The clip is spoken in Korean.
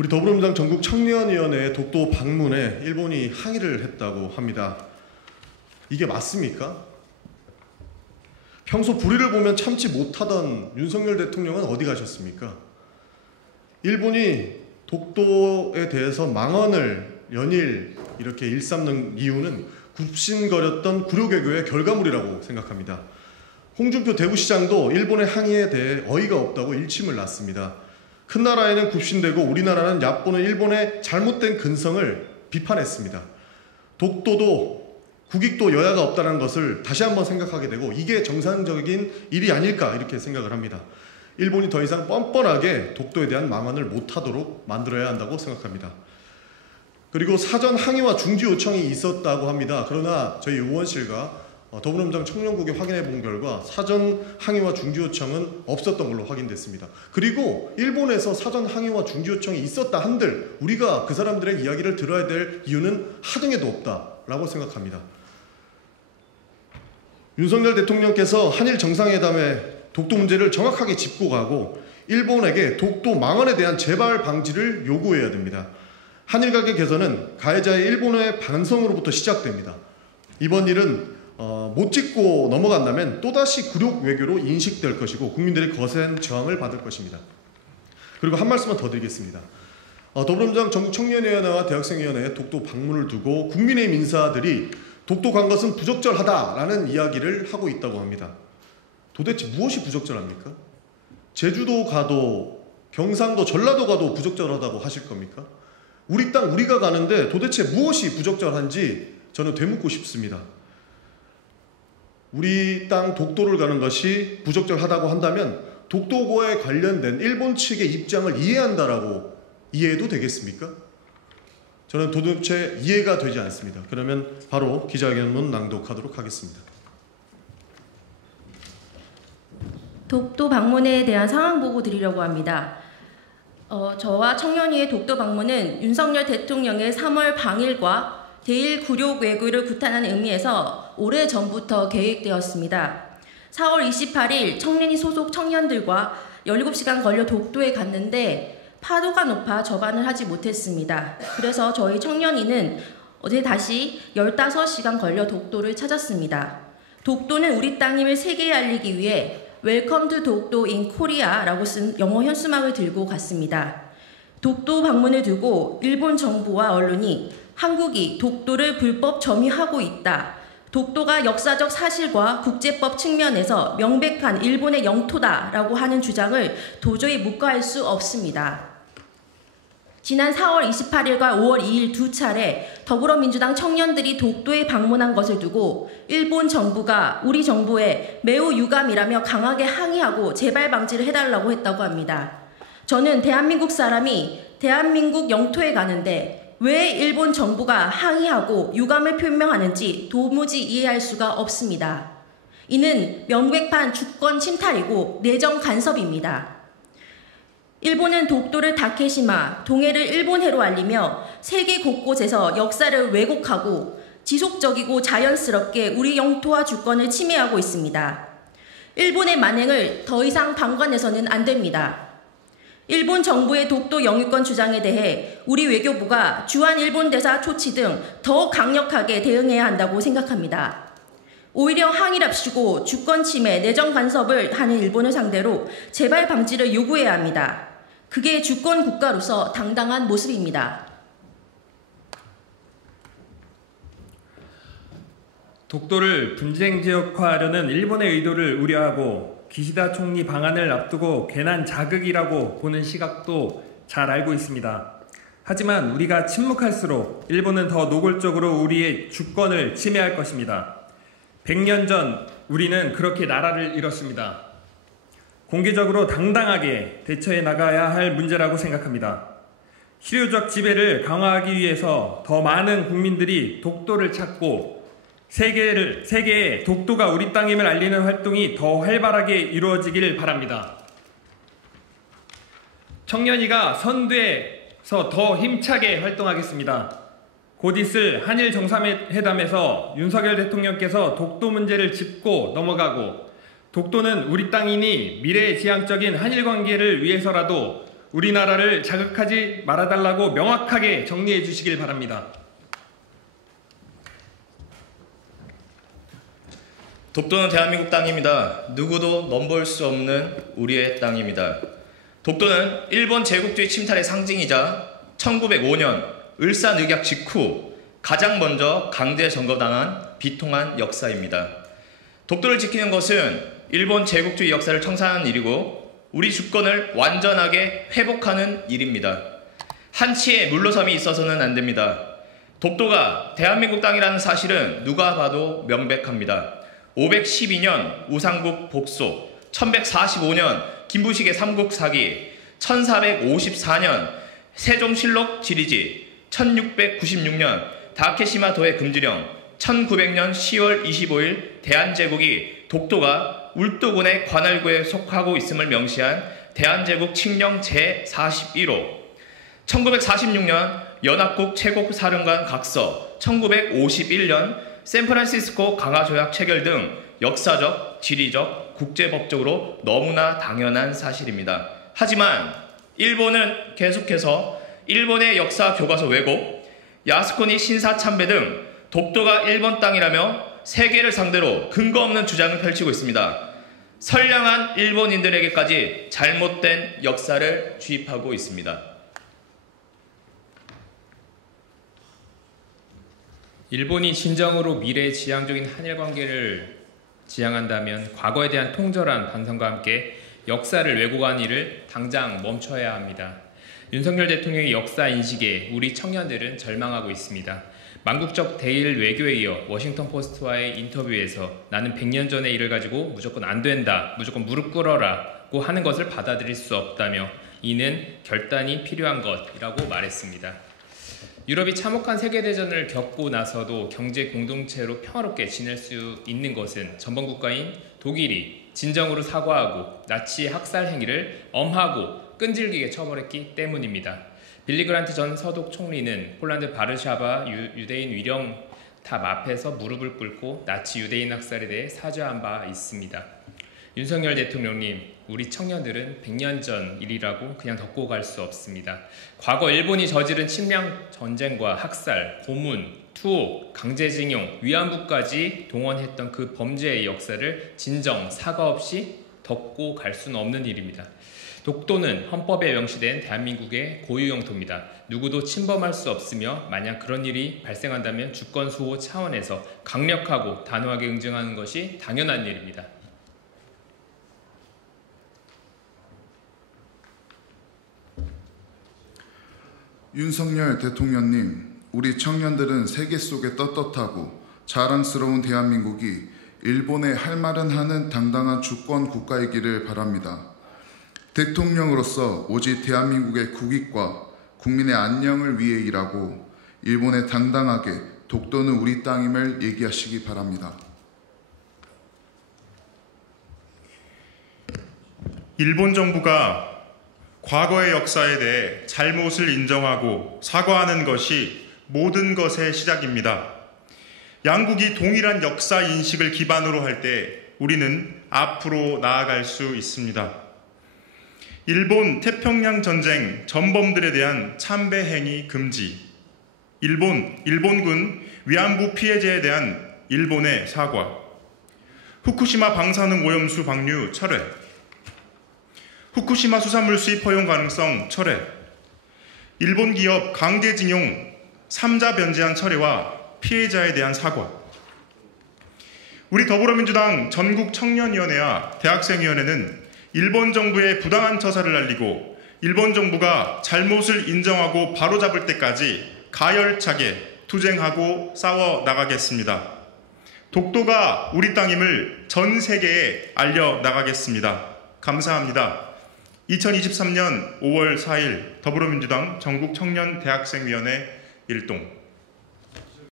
우리 더불어민주당 전국 청년위원회 독도 방문에 일본이 항의를 했다고 합니다. 이게 맞습니까? 평소 불의를 보면 참지 못하던 윤석열 대통령은 어디 가셨습니까? 일본이 독도에 대해서 망언을 연일 이렇게 일삼는 이유는 굽신거렸던 굴욕외교의 결과물이라고 생각합니다. 홍준표 대구시장도 일본의 항의에 대해 어이가 없다고 일침을 놨습니다. 큰 나라에는 굽신대고 우리나라는 얕보는 일본의 잘못된 근성을 비판했습니다. 독도도 국익도 여야가 없다는 것을 다시 한번 생각하게 되고 이게 정상적인 일이 아닐까 이렇게 생각을 합니다. 일본이 더 이상 뻔뻔하게 독도에 대한 망언을 못하도록 만들어야 한다고 생각합니다. 그리고 사전 항의와 중지 요청이 있었다고 합니다. 그러나 저희 의원실과 더불어민주당 청년국에 확인해 본 결과 사전 항의와 중지 요청은 없었던 걸로 확인됐습니다. 그리고 일본에서 사전 항의와 중지 요청이 있었다 한들 우리가 그 사람들의 이야기를 들어야 될 이유는 하등에도 없다라고 생각합니다. 윤석열 대통령께서 한일 정상회담에 독도 문제를 정확하게 짚고 가고 일본에게 독도 망언에 대한 재발 방지를 요구해야 됩니다. 한일 관계 개선은 가해자의 일본의 반성으로부터 시작됩니다. 이번 일은 못 짚고 넘어간다면 또다시 굴욕 외교로 인식될 것이고 국민들의 거센 저항을 받을 것입니다. 그리고 한 말씀만 더 드리겠습니다. 더불어민주당 전국 청년위원회와 대학생위원회의 독도 방문을 두고 국민의힘 인사들이 독도 간 것은 부적절하다라는 이야기를 하고 있다고 합니다. 도대체 무엇이 부적절합니까? 제주도 가도 경상도 전라도 가도 부적절하다고 하실 겁니까? 우리 땅 우리가 가는데 도대체 무엇이 부적절한지 저는 되묻고 싶습니다. 우리 땅 독도를 가는 것이 부적절하다고 한다면 독도고에 관련된 일본 측의 입장을 이해한다라고 이해해도 되겠습니까? 저는 도대체 이해가 되지 않습니다. 그러면 바로 기자회견문 낭독하도록 하겠습니다. 독도 방문에 대한 상황 보고 드리려고 합니다. 저와 청년위의 독도 방문은 윤석열 대통령의 3월 방일과 대일 굴욕 외교를 구탄하는 의미에서 오래전부터 계획되었습니다. 4월 28일 청년위 소속 청년들과 17시간 걸려 독도에 갔는데 파도가 높아 접안을 하지 못했습니다. 그래서 저희 청년위는 어제 다시 15시간 걸려 독도를 찾았습니다. 독도는 우리 땅임을 세계에 알리기 위해 웰컴 투 독도 인 코리아라고 쓴 영어 현수막을 들고 갔습니다. 독도 방문을 두고 일본 정부와 언론이 한국이 독도를 불법 점유하고 있다. 독도가 역사적 사실과 국제법 측면에서 명백한 일본의 영토다라고 하는 주장을 도저히 묵과할 수 없습니다. 지난 4월 28일과 5월 2일 두 차례 더불어민주당 청년들이 독도에 방문한 것을 두고 일본 정부가 우리 정부에 매우 유감이라며 강하게 항의하고 재발 방지를 해달라고 했다고 합니다. 저는 대한민국 사람이 대한민국 영토에 가는데 왜 일본 정부가 항의하고 유감을 표명하는지 도무지 이해할 수가 없습니다. 이는 명백한 주권 침탈이고 내정 간섭입니다. 일본은 독도를 다케시마, 동해를 일본해로 알리며 세계 곳곳에서 역사를 왜곡하고 지속적이고 자연스럽게 우리 영토와 주권을 침해하고 있습니다. 일본의 만행을 더 이상 방관해서는 안 됩니다. 일본 정부의 독도 영유권 주장에 대해 우리 외교부가 주한 일본 대사 초치 등 더 강력하게 대응해야 한다고 생각합니다. 오히려 항의랍시고 주권 침해, 내정 간섭을 하는 일본을 상대로 재발 방지를 요구해야 합니다. 그게 주권 국가로서 당당한 모습입니다. 독도를 분쟁 지역화하려는 일본의 의도를 우려하고 기시다 총리 방안을 앞두고 괜한 자극이라고 보는 시각도 잘 알고 있습니다. 하지만 우리가 침묵할수록 일본은 더 노골적으로 우리의 주권을 침해할 것입니다. 100년 전 우리는 그렇게 나라를 잃었습니다. 공개적으로 당당하게 대처해 나가야 할 문제라고 생각합니다. 실효적 지배를 강화하기 위해서 더 많은 국민들이 독도를 찾고 세계에 독도가 우리 땅임을 알리는 활동이 더 활발하게 이루어지길 바랍니다. 청년위가 선두에서 더 힘차게 활동하겠습니다. 곧 있을 한일 정상회담에서 윤석열 대통령께서 독도 문제를 짚고 넘어가고 독도는 우리 땅이니 미래지향적인 한일 관계를 위해서라도 우리나라를 자극하지 말아달라고 명확하게 정리해 주시길 바랍니다. 독도는 대한민국 땅입니다. 누구도 넘볼 수 없는 우리의 땅입니다. 독도는 일본 제국주의 침탈의 상징이자 1905년 을사늑약 직후 가장 먼저 강제 점거당한 비통한 역사입니다. 독도를 지키는 것은 일본 제국주의 역사를 청산하는 일이고 우리 주권을 완전하게 회복하는 일입니다. 한치의 물러섬이 있어서는 안 됩니다. 독도가 대한민국 땅이라는 사실은 누가 봐도 명백합니다. 512년 우상국 복소, 1145년 김부식의 삼국 사기, 1454년 세종실록 지리지, 1696년 다케시마 도의 금지령, 1900년 10월 25일 대한제국이 독도가 울도군의 관할구에 속하고 있음을 명시한 대한제국 칙령 제41호, 1946년 연합국 최고사령관 각서, 1951년 샌프란시스코 강화조약 체결 등 역사적, 지리적, 국제법적으로 너무나 당연한 사실입니다. 하지만 일본은 계속해서 일본의 역사 교과서 왜곡, 야스쿠니 신사참배 등 독도가 일본 땅이라며 세계를 상대로 근거 없는 주장을 펼치고 있습니다. 선량한 일본인들에게까지 잘못된 역사를 주입하고 있습니다. 일본이 진정으로 미래지향적인 한일 관계를 지향한다면 과거에 대한 통절한 반성과 함께 역사를 왜곡한 일을 당장 멈춰야 합니다. 윤석열 대통령의 역사 인식에 우리 청년들은 절망하고 있습니다. 망국적 대일 외교에 이어 워싱턴 포스트와의 인터뷰에서 나는 100년 전의 일을 가지고 무조건 안 된다, 무조건 무릎 꿇어라고 하는 것을 받아들일 수 없다며 이는 결단이 필요한 것이라고 말했습니다. 유럽이 참혹한 세계대전을 겪고 나서도 경제 공동체로 평화롭게 지낼 수 있는 것은 전범국가인 독일이 진정으로 사과하고 나치 학살 행위를 엄하고 끈질기게 처벌했기 때문입니다. 빌리 그란트 전 서독 총리는 폴란드 바르샤바 유대인 위령탑 앞에서 무릎을 꿇고 나치 유대인 학살에 대해 사죄한 바 있습니다. 윤석열 대통령님, 우리 청년들은 100년 전 일이라고 그냥 덮고 갈 수 없습니다. 과거 일본이 저지른 침략 전쟁과 학살, 고문, 투옥, 강제징용, 위안부까지 동원했던 그 범죄의 역사를 진정 사과 없이 덮고 갈 수는 없는 일입니다. 독도는 헌법에 명시된 대한민국의 고유 영토입니다. 누구도 침범할 수 없으며 만약 그런 일이 발생한다면 주권 수호 차원에서 강력하고 단호하게 응징하는 것이 당연한 일입니다. 윤석열 대통령님, 우리 청년들은 세계 속에 떳떳하고 자랑스러운 대한민국이 일본에 할 말은 하는 당당한 주권 국가이기를 바랍니다. 대통령으로서 오직 대한민국의 국익과 국민의 안녕을 위해 일하고 일본에 당당하게 독도는 우리 땅임을 얘기하시기 바랍니다. 일본 정부가 과거의 역사에 대해 잘못을 인정하고 사과하는 것이 모든 것의 시작입니다. 양국이 동일한 역사 인식을 기반으로 할 때 우리는 앞으로 나아갈 수 있습니다. 일본 태평양 전쟁 전범들에 대한 참배 행위 금지, 일본군 위안부 피해자에 대한 일본의 사과, 후쿠시마 방사능 오염수 방류 철회, 후쿠시마 수산물 수입 허용 가능성 철회, 일본 기업 강제징용 3자 변제안 철회와 피해자에 대한 사과. 우리 더불어민주당 전국청년위원회와 대학생위원회는 일본 정부의 부당한 처사를 알리고 일본 정부가 잘못을 인정하고 바로잡을 때까지 가열차게 투쟁하고 싸워 나가겠습니다. 독도가 우리 땅임을 전 세계에 알려나가겠습니다. 감사합니다. 2023년 5월 4일 더불어민주당 전국청년대학생위원회 일동